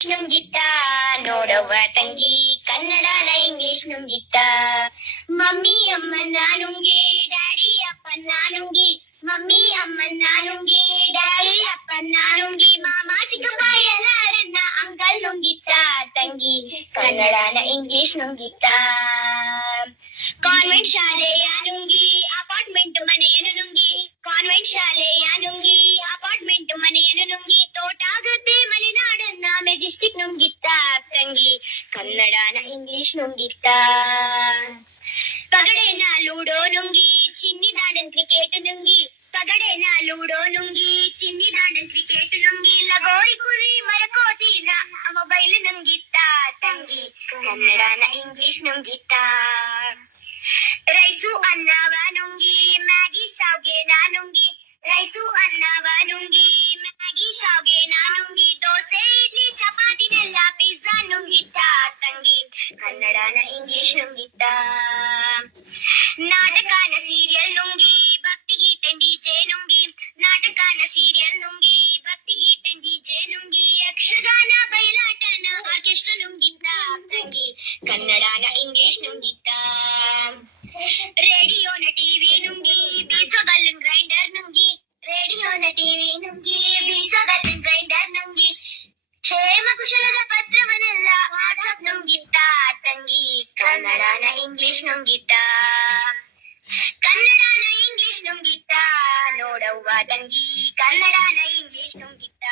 ನುಂಗಿತ್ತ ನೋಡವ್ವ ತಂಗಿ ಕನ್ನಡನ ಇಂಗ್ಲಿಷ್ ನುಂಗಿತ್ತ. ಮಮ್ಮಿ ಅಮ್ಮನ್ನ ನುಂಗಿ ಡ್ಯಾಡಿ ಅಪ್ಪನ್ನ ನುಂಗಿ, ಮಮ್ಮಿ ಅಮ್ಮನ್ನ ನುಂಗಿ ಡ್ಯಾಡಿ ಅಪ್ಪನ್ನ ನುಂಗಿ, ಮಾಮ ಚಿಕ್ಕಪ್ಪ ಎಲ್ಲರನ್ನ ಅಂಕಲ್ ನುಂಗಿತ್ತ ತಂಗಿ ಕನ್ನಡನ ಇಂಗ್ಲಿಷ್ ನುಂಗಿತ್ತ. ಕಾನ್ವೆಂಟ್ ಶಾಲೆಯ ನುಂಗಿ ಅಪಾರ್ಟ್ಮೆಂಟ್ ಮನೆಯನ್ನು ನುಂಗಿ, ಕಾನ್ವೆಂಟ್ ಶಾಲೆಯ ನುಂಗಿ ಅಪಾರ್ಟ್ಮೆಂಟ್ ಮನೆಯನ್ನು ನುಂಗಿ, ತೋಟ ಗದ್ದೆ ಮಲೆನಾಡನ್ನ ಮೆಜೆಸ್ಟಿಕ್ ನುಂಗಿತ್ತ ತಂಗಿ ಕನ್ನಡನ ಇಂಗ್ಲಿಷ್ ನುಂಗಿತ್ತ. ಪಗಡೆನ ಲೂಡೋ ನುಂಗಿ ಚಿನ್ನಿ ದಾಂಡನ್ ಕ್ರಿಕೆಟ್ ನುಂಗಿ, ಪಗಡೆನ ಲೂಡೋ ನುಂಗಿ ಚಿನ್ನಿ ದಾಂಡನ್ ಕ್ರಿಕೆಟ್ ನುಂಗಿ, ಲಗೋರಿ ಕುರಿ ಮರಕೋತಿನ ಮೊಬೈಲ್ ನುಂಗಿತ್ತ ತಂಗಿ ಕನ್ನಡನ ಇಂಗ್ಲಿಷ್ ನುಂಗಿತ್ತ. ರೈಸು ಅನ್ನವ ನುಂಗಿ ಮ್ಯಾಗಿ ಶಾವ್ಗೆನ ನುಂಗಿ, ರೈಸು ಅನ್ನವ ನುಂಗಿ ಮ್ಯಾಗಿ ಶಾವ್ಗೆನ ನುಂಗಿ, ದೋಸೆ ಇಡ್ಲಿ ಚಪಾತಿನೆಲ್ಲ ಪಿಜ್ಜಾ ನುಂಗಿತ್ತ ತಂಗಿ ಕನ್ನಡನ ಇಂಗ್ಲಿಷ್ ನುಂಗಿತ್ತ. ನಾಟಕನ ಸೀರಿಯಲ್ ನುಂಗಿ ಭಕ್ತಿಗೀತೆ ಡಿಜೆ ನುಂಗಿ, ನಾಟಕನ ಸೀರಿಯಲ್ ನುಂಗಿ ಭಕ್ತಿಗೀತೆ ಡಿಜೆ ನುಂಗಿ, ಯಕ್ಷಗಾನ ಬಯಲಾಟನ ಆರ್ಕೆಸ್ಟ್ರಾ ನುಂಗಿತ್ತ ತಂಗಿ ಕನ್ನಡನ ಇಂಗ್ಲಿಷ್ ನುಂಗಿತ್ತ. ರೇಡಿಯೋನ ಟಿವಿ ನುಂಗಿ ಬೀಸೋಗಲ್ಲಿನ ಗ್ರೈಂಡರ್ ನುಂಗಿ, ರೇಡಿಯೋನ ಟಿವಿ ನುಂಗಿ ಬೀಸೋಗಲ್ಲಿನ ಗ್ರೈಂಡರ್ ನುಂಗಿ, ಕ್ಷೇಮ ಕುಶಲದ ಪತ್ರವನ್ನೆಲ್ಲ ವಾಟ್ಸಪ್ ನುಂಗಿತ್ತ ತಂಗಿ ಕನ್ನಡನ ಇಂಗ್ಲಿಷ್ ನುಂಗಿತ್ತ. ಕನ್ನಡನ ಇಂಗ್ಲಿಷ್ ನುಂಗಿತ್ತ ನೋಡವ್ವ ತಂಗಿ ಕನ್ನಡನ ಇಂಗ್ಲಿಷ್ ನುಂಗಿತ್ತ.